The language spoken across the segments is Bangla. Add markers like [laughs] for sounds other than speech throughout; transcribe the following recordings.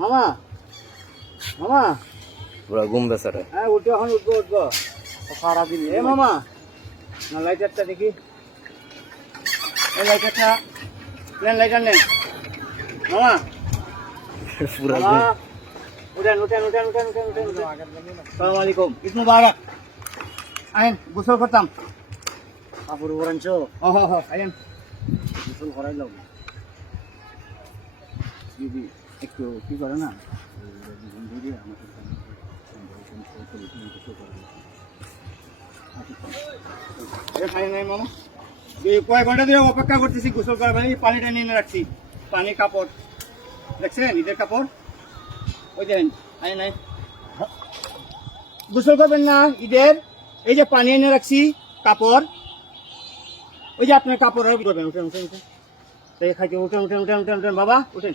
মামা মামা। পুরা ঘুম বেচারে। হ্যাঁ উঠবো এখন উঠবো উঠবো সারাদিন এ মামা। না লাইটারটা দেখি। এই লাইটারটা নেন লাইটার নেন। মামা। পুরা মামা। উঠেন উঠেন উঠেন উঠেন উঠেন উঠেন সালাম আলাইকুম ঈদ মুবারক। আইন গোসল করতাম। কাপড় পরানছো ও হো হো আইন। গোসল করাইলাম। দিদি একটু কি করে না কয়েক ঘণ্টা ধরে অপেক্ষা করতেছি, গোসল করার মানে পানিটা নিয়ে রাখছি। পানি, কাপড়। দেখছেন? ঈদের কাপড়? ওই দেন আয় নাই। গোসল করবেন না ঈদের? এই যে পানি এনে রাখছি, কাপড়। ওই যে আপনার কাপড় করবেন উঠেন উঠেন উঠেন খাইতে উঠেন উঠেন উঠেন উঠেন উঠেন বাবা উঠেন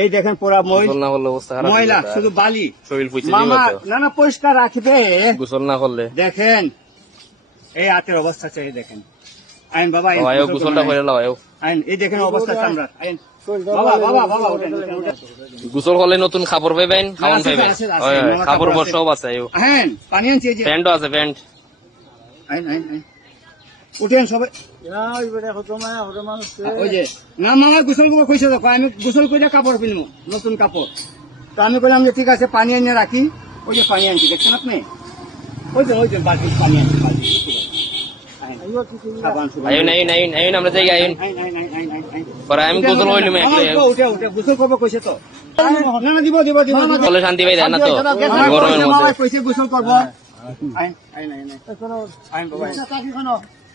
এই দেখেন পুরা ময়লা শুধু বালি। মামা না না পরিষ্কার রাখবে। গোসল না করলে। দেখেন এই হাতের অবস্থা চাই দেখেন। আইন বাবা গোসলটা করে আইন এই দেখেন অবস্থা চামড়ার আইন। গুসল হলে নতুন কাপড় পাইবেন খাওয়ান পাইবেন। কাপড় সব আছে প্যান্টও আছে প্যান্ট। আইন আইন আইন। উঠেন সবাই। ওই যে না মামা গোসল করব কইছে দেখো আমি গোসল করে কাপড় কিনবো নতুন কাপড়। তো আমি বললাম যে ঠিক আছে পানি এনে রাখি। ওই যে পানি আনছি দেখছেন আপনি? ওই যে ওই যে বালতি পানি আনছি বালতি আইন। আইন আইন আইন আইন আমরা যাই আইন। আইন, আইন, আইন, আইন, আইন, আইন। পরে আমি উঠে, গোসল উঠে, হইলাম মামা, একলাই উঠো, উঠে, উঠে, গোসল করব কইছে তো না না দিব দিব। শান্তি পাই যায় না তো। গরমের মধ্যে। কইছে গোসল করব। আইন আইন আইন আইন। আইন বাবা আইন।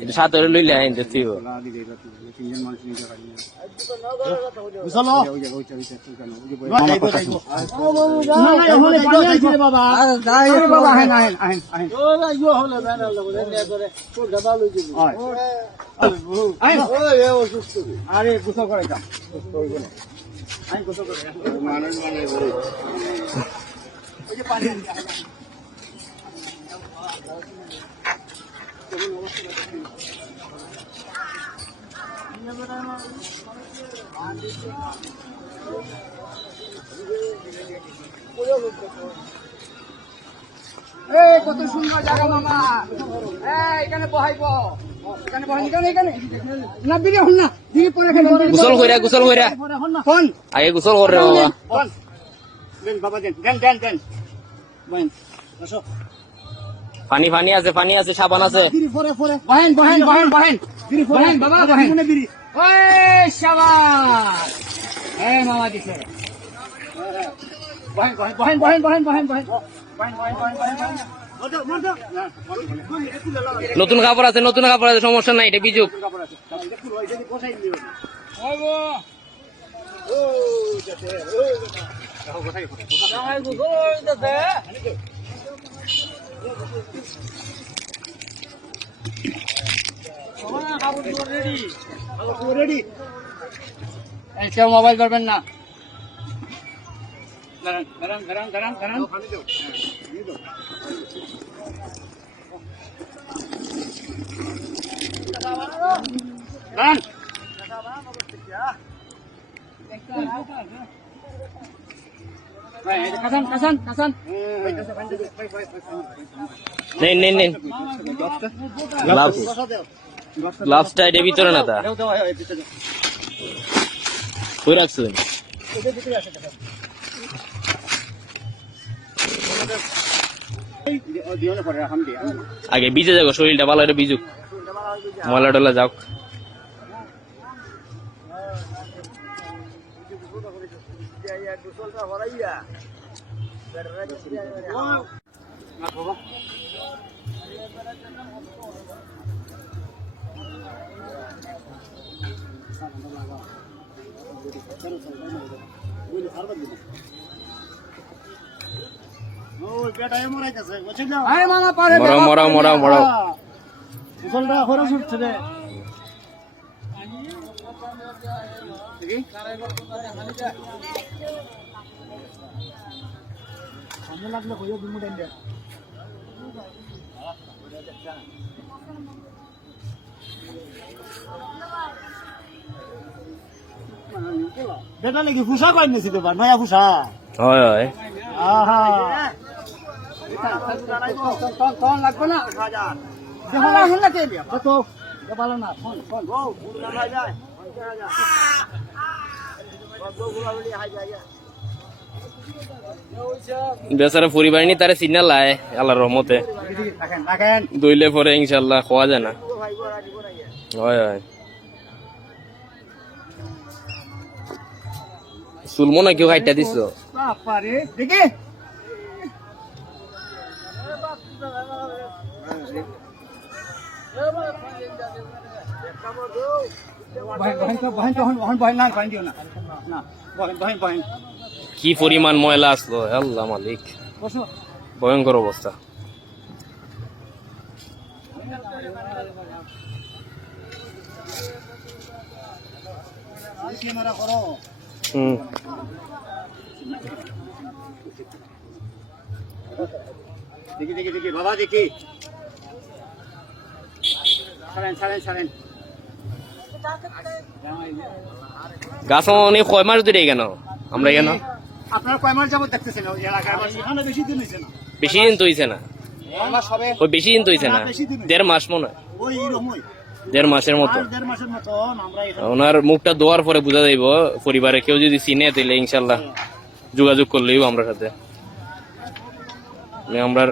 একটু সাদরে লইলে আইন দেখতেইব মানুষ মানে এই কত সুন্দর জায়গা মামা এখানে বহাইব এখানে বহাই এখানে এখানে। না বিরে হন না বিরে পরে গোসল কইরা গোসল কইরা ফোন আগে গোসল করে বাবা। দেন বাবা দেন। দেন দেন দেন। আসো। পানি পানি আছে পানি আছে সাবান আছে নতুন কাপড় আছে নতুন কাপড় আছে সমস্যা নাই এটা বিজুক কেউ মোবাইল করবেন না। গরম গরম গরম গরম দান নেন নেন নেন। গ্লাভস। ভিতরে না তা। কই রাখছেন আগে ভিজে যাব শরীরটা ভালো বিজুক ময়লা টলা যাও ওই বেটা মরাও মরাও মরাও মরাও গোসলটা করে ছুটছে রে। সামনে লাগলে কইও বিমু দেন দে বেটা লাগি ফুসা কই নিছি তো নয়া ফুসা? হয় হয়। আহা। তখন লাগবে না দেখো না শুনলে কে দিয়া কত ভালো না ফোন ফোন বেচারা পরিবার নি তারে সিগনাল আয় আল্লাহর রহমতে রাখেন রাখেন দইলে পরে ইনশাল্লাহ খাওয়া যায় না হয় হয় চুলমো না কেউ হাইটা দিছ বহেন বহেন বহেন বহেন বহেন না বহেন দিও না না বহেন বহেন বহেন কি পরিমাণ ময়লা আসলো? আল্লাহ মালিক। ভয়ঙ্কর অবস্থা। ক্যামেরা হুম। দেখি দেখি দেখি বাবা দেখি। ছাড়েন ছাড়েন ছাড়েন। গাছ অনেক কয় মাস ধরে কেন? আমরা কেন? আপনারা কয় মাস যাবত দেখতেছেন? ওই এলাকায় এখানে বেশি দিন হয়েছে না। বেশি দিন তো হইছে না। ওই বেশি দিন তো হইছে না। দেড় মাস মনে হয়। ওই এরকমই দেড় মাসের মতো। ওনার মুখটা দোয়ার পরে বোঝা যাইব পরিবারে কেউ যদি চিনে তাহলে ইনশাল্লাহ যোগাযোগ করলেই আমরা সাথে। মানে আমরা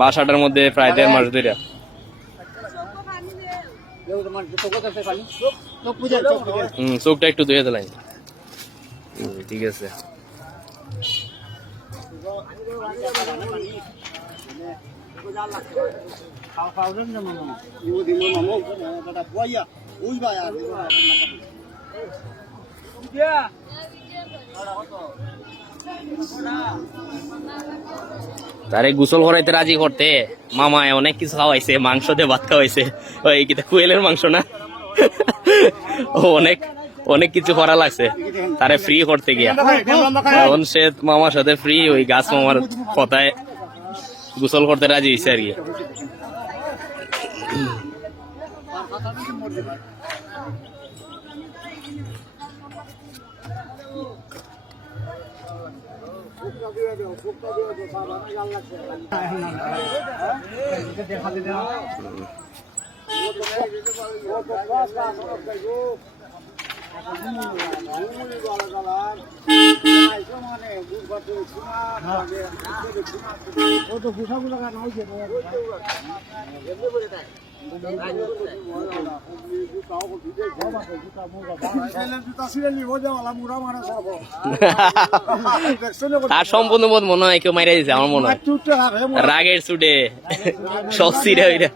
বাসাটার মধ্যে প্রায় দেড় মাস ধরে চোখটা একটু ধুয়ে দিলাম ঠিক আছে। তারে গোসল করাইতে রাজি করতে। মামায় অনেক কিছু খাওয়াইছে, মাংস দিয়ে ভাত খাওয়াইছে। ওই কিতা কুয়েলের মাংস না? ও অনেক অনেক কিছু করা লাগছে। তারে ফ্রি করতে গিয়া। এখন সে মামার সাথে ফ্রি ওই গাছ মামার কথায় গোসল করতে রাজি হয়েছে আর কি। ও তো ফুসা কাটা হয়েছে? [laughs] তার সম্পূর্ণ বোধ মনে হয় কেউ মাইরা দিছে, আমার মনে হয়। রাগের চুটে। সব সিরে হইরা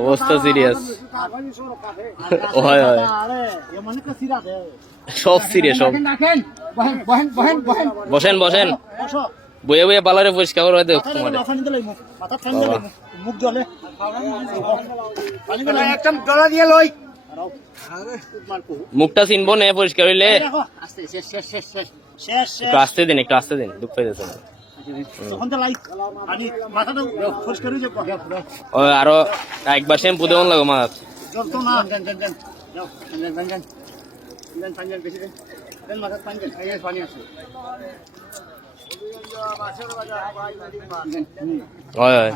অবস্থা সিরিয়াস হয় সব সিরে সব। বসেন বসেন। বইয়ে বইয়ে পালারে পরিষ্কার করে দেখ তোমার মুখ জলে একদম ডলা দিয়ে লই। মুখটা চিনবো নে পরিষ্কার হইলে। একটু আসতে দিন একটু আসতে দিন দুঃখ ও আরও একবার শ্যাম্পু দেওয়ান লাগো মাছ বেশি দেন। পানি আছে। হয় হয়।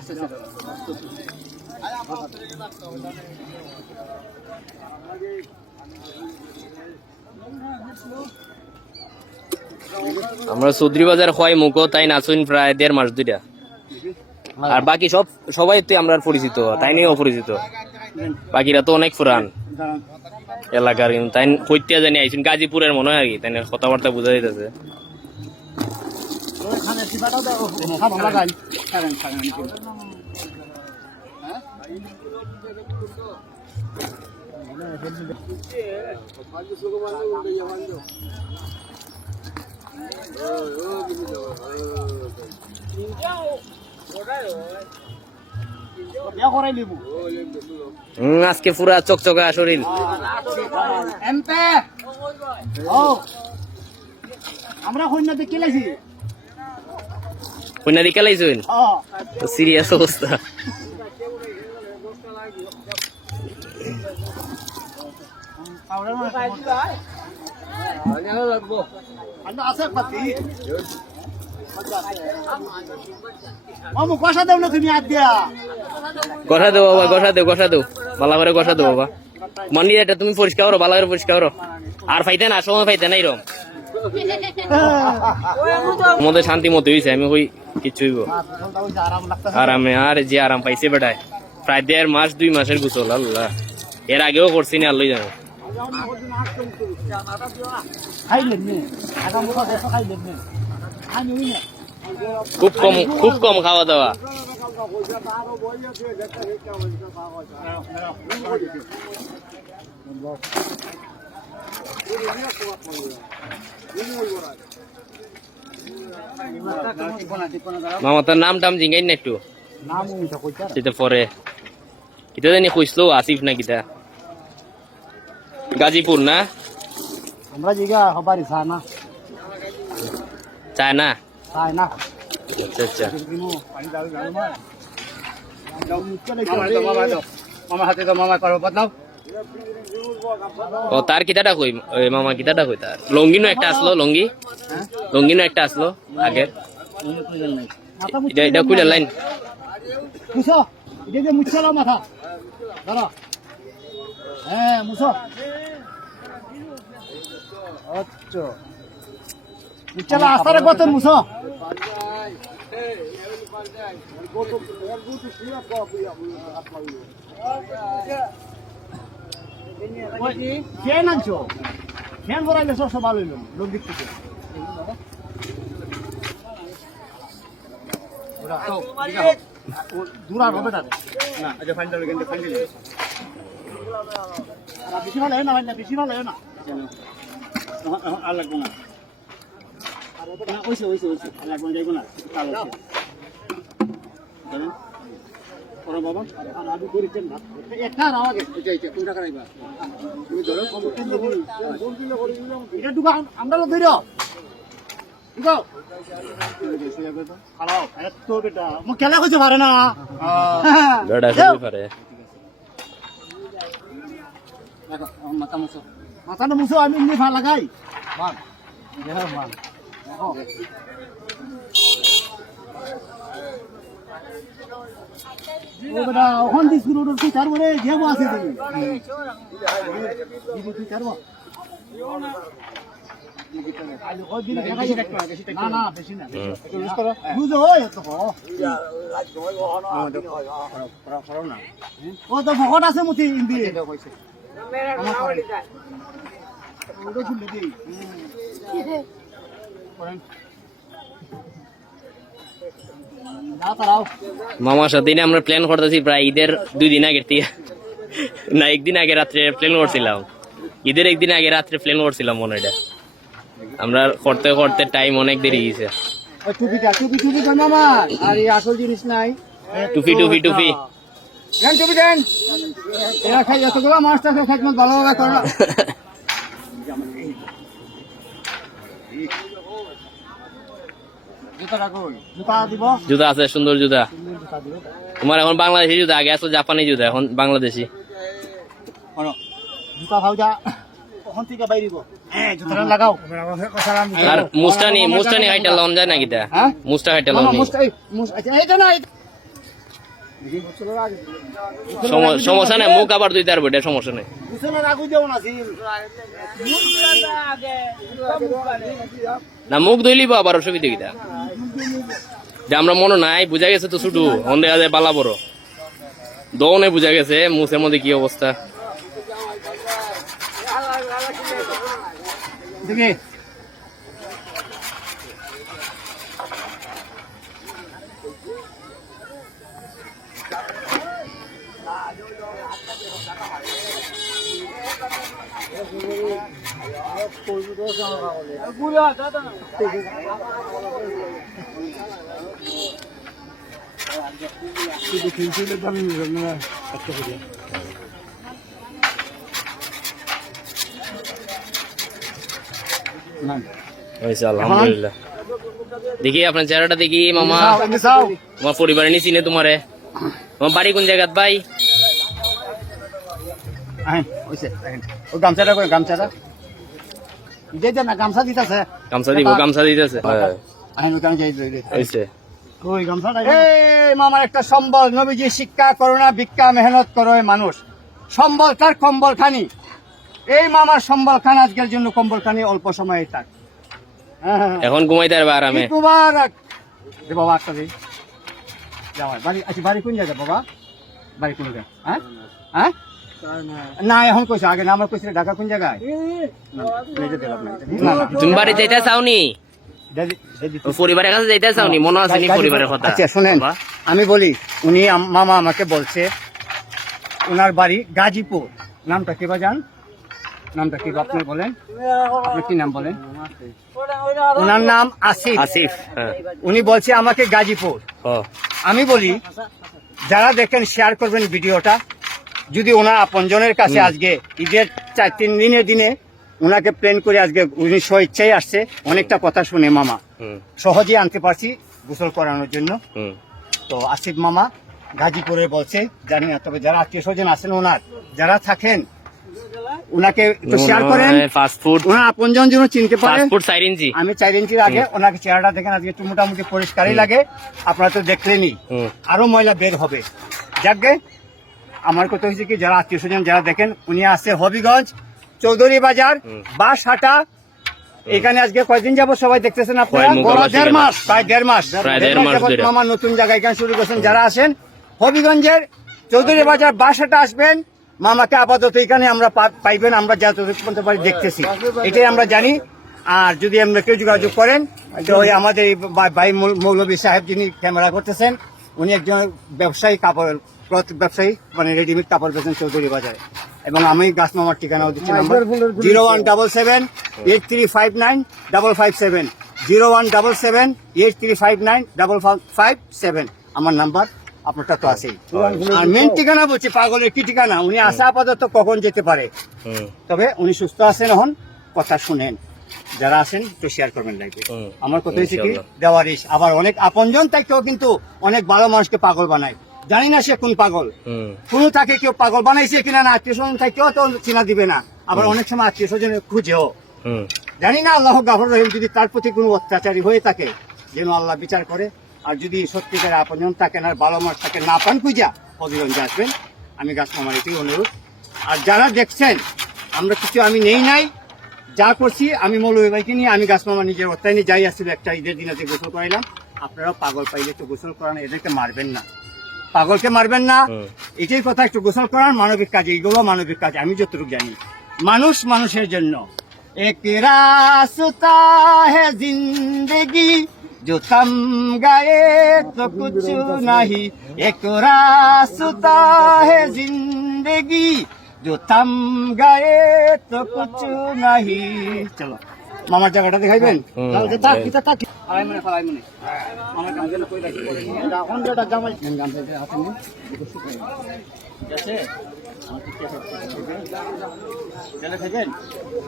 আমরা চৌধুরী বাজার খোয়াই মুখো তাই নাচুন প্রায় দেড় মাস দুইটা আর বাকি সব সবাই তো আমরা পরিচিত, তাই নিয়ে অপরিচিত বাকিরা তো অনেক পুরান এলাকার কিন্তু, তাই কইতিয়া জানি আইছেন গাজীপুরের মনে হয় আর কি, তাই কথাবার্তা বোঝা যাইতেছে। আজকে পুরা চকচকা শরীর আমরা কন্যাতে কেলেছি কন্যা দিকে লাইছেন সিরিয়াস অবস্থা কষা দেও না তুমি দিয়া বাবা দেও দেও ভালো করে গসা দেবো বাবা মন্দির এটা তুমি পরিষ্কার করো ভালো করে পরিষ্কার করো আর ফাইতে না সময় ফাইতে নাই রম মধ্যে শান্তি মতো হয়েছে আমি কই কিছু হইব আরাম লাগতেছে আরামে আর যে আরাম পাইছে বেটায় প্রায় দেড় মাস দুই মাসের গুছল আল্লাহ এর আগেও করছি না আল্লাহ জানো খাইলেন নি আগাম কথা দেখো খাইলেন নি আমি ওই না খুব কম খুব কম খাওয়া দাওয়া মামা তোর নাম টাম জিঙ্গাই না একটু। সেটা পরে। কিতা জানি কইসলো আসিফ না কিতা গাজীপুর না? আমরা জিগা হবারি চা না চায় না চাই না আচ্ছা আচ্ছা। ও তার কিতাটা কই? মামা কিতাটা কই তার? লঙ্গিনো একটা আসলো লঙ্গি? লঙ্গিনো একটা আসলো আগে। এটা এটা কইলা লাইন। মুছো এটা যে মুছালো মাথা। ধরো হ্যাঁ মুছো। আচ্ছা। মুছালো আস্তারে কত মুছো। ফ্যান আনছো। ফ্যান ভরাইলে সব সব ভালো হইল লোক দিক থেকে দূরার হবে না আচ্ছা ফাইন যাবে কিন্তু ফাইন দিলে বেশি ভালো না ভাই বেশি ভালো না আর লাগবো না ওইসে ওইসে ওইসে আর লাগবো যাইবো না কাল আছে করো বাবা আর আলু করেছেন না একটা আর এটা এটা কোনটা করাইবা তুমি ধরো এটা ঢুকা আমরা লোক ধরো খেলা পারে না বেড়া শুরু পারে। মাথা মুছো মাথাটা মুছো আমি এমনি ভালো লাগাই। মান মান ও বেটা ওখান তুই তারপরে ঘেমো আছে তুমি তুই আছে মুতি ইন্দি মামার সাথে আমরা প্ল্যান করতেছি প্রায় ঈদের দুই দিন থেকে না, একদিন আগে রাত্রে প্ল্যান করছিলাম ঈদের একদিন আগে রাত্রে প্ল্যান করছিলাম মনে হয়। আমরা করতে করতে টাইম অনেক দেরি গেছে টুপিটা টুপি টুপি দেন আর এই আসল জিনিস নাই। টুপি টুপি টুপি। দেন টুপি দেন। এরা খাই এতগুলো মাছটা খাই ভালোভাবে করো। জুতা আছে সুন্দর জুতা। তোমার এখন বাংলাদেশি জুতা আগে আসলো জাপানি জুতা এখন বাংলাদেশি। জুতা ভাও যা ওখান থেকে বাইরিব? হ্যাঁ লাগাও আর মুস্টানি মুস্টানি হাইটা লন যায় না কিতা? হাইটা লন মামা, মুস্তা- এই, মুস- এইটা না এইটা- সমস্যা নাই মুখ আবার দুই তার বটে সমস্যা নেই। মুসলের আগু দেও না মুখ ধুইলিব আবার অসুবিধা কিতা যে আমরা মনে নাই বুঝা গেছে তো ছুটু দেখা যায় পালা বড়। দৌনে বুঝা গেছে মুসের মধ্যে কি অবস্থা? দেখি। হয়েছে আলহামদুলিল্লাহ। দেখি আপনার চেহারাটা দেখি মামা। তোমার পরিবারে নি চিনে তোমারে। তোমার বাড়ি কোন জায়গাত ভাই? গামছাটা করে গামছাটা? গামছা দিতাছে। গামছা দিব গামছা দিতেছে। মামার একটা সম্বল নবীজি শিক্ষা করোনা ভিক্ষা মেহনত করো মানুষ। সম্বল কার কম্বল খানি? এই মামার সম্বল খান আজকের জন্য কম্বল খানি অল্প সময়ে থাক হ্যাঁ, হ্যাঁ, হ্যাঁ। এখন ঘুমাই পারবে আরামে। দে বাবা একটা যাওয়ার বাড়ি আচ্ছা বাড়ি কোন জায়গা বাবা? বাড়ি কোন জায়গা হ্যাঁ? হ্যাঁ? না এখন কইছে আগে না আমার কইছে ঢাকা কোন জায়গায়। তুমি বাড়ি যাইতে চাওনি? পরিবারের কাছে যাইতে চাওনি? মনে আছে নি পরিবারের কথা? আচ্ছা শোনেন? আমি বলি উনি মামা আমাকে বলছে ওনার বাড়ি গাজীপুর। নামটা কি বা জান? নামটা কি আপনি বলেন? আপনি কি নাম বলেন? ওনার নাম আসিফ। আসিফ হ্যাঁ। উনি বলছে আমাকে গাজীপুর। আমি বলি যারা দেখেন শেয়ার করবেন ভিডিওটা যদি ওনার আপনজনের কাছে আজকে ঈদের চার তিন দিনের দিনে ওনাকে প্লেন করে আজকে উনি স্বেচ্ছায় আসছে অনেকটা কথা শুনে মামা। সহজে আনতে পারছি গোসল করানোর জন্য। তো আসিফ মামা গাজীপুরে বলছে জানি না তবে যারা আত্মীয় স্বজন আছেন ওনার যারা থাকেন ওনাকে একটু শেয়ার করেন। ফাস্ট ফুড ওনার আপনজন যেন চিনতে পারেন। ফাস্ট ফুড চার ইঞ্চি। আমি চার ইঞ্চির আগে ওনাকে চেহারাটা দেখেন আজকে একটু মোটামুটি পরিষ্কারই লাগে। আপনারা তো দেখলেনই। আরও ময়লা বের হবে। যাকে আমার কথা হয়েছে কি যারা আত্মীয় স্বজন যারা দেখেন উনি আছে হবিগঞ্জ চৌধুরী বাজার। বাসহাটা এখানে আজকে কয়দিন যাব সবাই দেখতেছেন আপনারা? দেড় মাস প্রায় দেড় মাস। ধরে। নতুন জায়গায় এখানে শুরু করছেন যারা আসেন হবিগঞ্জের চৌধুরী বাজার বাসহাটা আসবেন। মামাকে আপাতত এখানে আমরা পাইবেন আমরা যা যতটুকু পারি দেখতেছি। এটাই আমরা জানি। আর যদি আমরা কেউ যোগাযোগ করেন ওই আমাদের ভাই মৌ- মৌলভী সাহেব যিনি ক্যামেরা করতেছেন উনি একজন ব্যবসায়ী কাপড় ক্লথ ব্যবসায়ী মানে রেডিমেড কাপড় বেচেন চৌধুরী বাজারে। এবং আমি গাছ মামার ঠিকানাও দিচ্ছি number zero one double seven eight three five nine double five seven. Zero one double seven eight three five nine double five seven. আমার নাম্বার আপনারটা তো আছেই। আর মেন ঠিকানা বলছি পাগলের কি ঠিকানা? উনি আসা আপাতত কখন যেতে পারে? তবে উনি সুস্থ আছেন এখন কথা শুনেন। যারা আছেন একটু শেয়ার করবেন লাইভে আমার কথা হয়েছে কি। দেওয়ারিস আবার অনেক আপনজন কিন্তু অনেক ভালো মানুষকে পাগল বানায়। জানি না সে কোন পাগল। কোন তাকে কেউ পাগল বানাইছে কিনা না আত্মীয় স্বজন থাকতেও তো চিনা দিবে না। আবার অনেক সময় আত্মীয় স্বজনের খুঁজেও। জানি না আল্লাহ গাফর রহিম যদি তার প্রতি কোনো অত্যাচারী হয়ে থাকে যেন আল্লাহ বিচার করে আর যদি সত্যিকার আপনজন থাকেন আর ভালো মাস থাকে না পান খুঁজা প্রতিদ্বন্দ্বী আসবেন। আমি গাছ মামার এটি অনুরোধ। আর যারা দেখছেন আমরা কিছু আমি নেই নাই যা করছি আমি মৌলভী ভাইকে নিয়ে আমি গাছ মামা নিজের অত্যায় নিয়ে যাই আসছিল একটা ঈদের দিনে গোসল করাইলাম। আপনারাও পাগল পাইলে একটু গোসল করান এদেরকে মারবেন না। পাগলকে মারবেন না। এটাই কথা একটু গোসল করান মানবিক কাজ এইগুলো মানবিক কাজ আমি যতটুকু জানি। মানুষ মানুষের জন্য। এক রাস্তা হে জিন্দেগি। जो थम गए तो कुछ नहीं एक रास्ता है जिंदगी जो थम गए तो कुछ नहीं চলো মামার জায়গাটা দেখাইবেন হুম। তাহলে থাক, কিতা থাক। আড়াই মনে, আড়াই মনে। আমার গামছাটা কই রাখি? এটা অন্যটা জামাই। নেন গামছাটা হাতে নিন। দুটো শুকাই। ঠিক আছে? আমার ঠিক আছে। গেলে খাইবেন?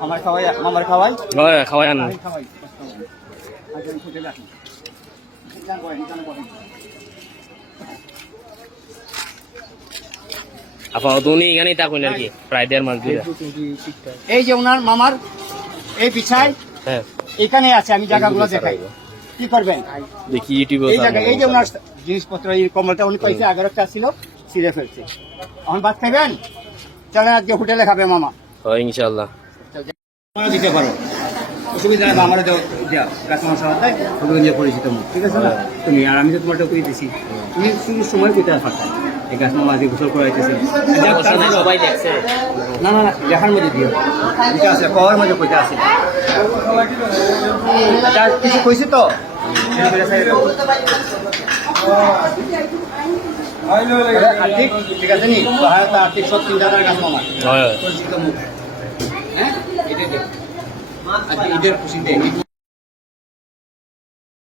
আমার খাওয়াই মামার খাওয়াই ওই, খাওয়াই আন এখানে বসেন, এখানে বসেন। আপাতত উনি এখানেই থাকুন আর কি প্রায় দেড় মাস ধরে। এই যে ওনার মামার এই হ্যাঁ। এখানে আছে আমি জায়গাগুলো দেখাই। কি করবেন? দেখি ইউটিউবে এই এই যে ওনার জিনিসপত্র এই কমলটা উনি কইছে আগের একটা ছিল ছিঁড়ে ফেলছে। এখন ভাত খাবেন চলেন আজকে হোটেলে খাবে মামা। হয় ইনশাল্লাহ দিতে পারো। অসুবিধা নেই আমার গাছ মশলা দেয় হবিগঞ্জে পরিচিত মুখ ঠিক আছে না? তুমি আর আমি তো তোমারটা কই দিছি। তুমি শুধু সময় কোথায় ফাঁকা। এই গাছ মামা আজ গোসল করাইতেছে। সবাই দেখছে। না না না লেখার মধ্যে দিও। এটা আছে কওয়ার মধ্যে কইটা আছে। আচ্ছা কিছু কইছি তো? আর্থিক ঠিক আছে নি? পাহাড় আর্থিক সব হাজার গাছ মামা। হয়। হ্যাঁ? এটা দে আজকে ঈদের খুশিতে ঈদ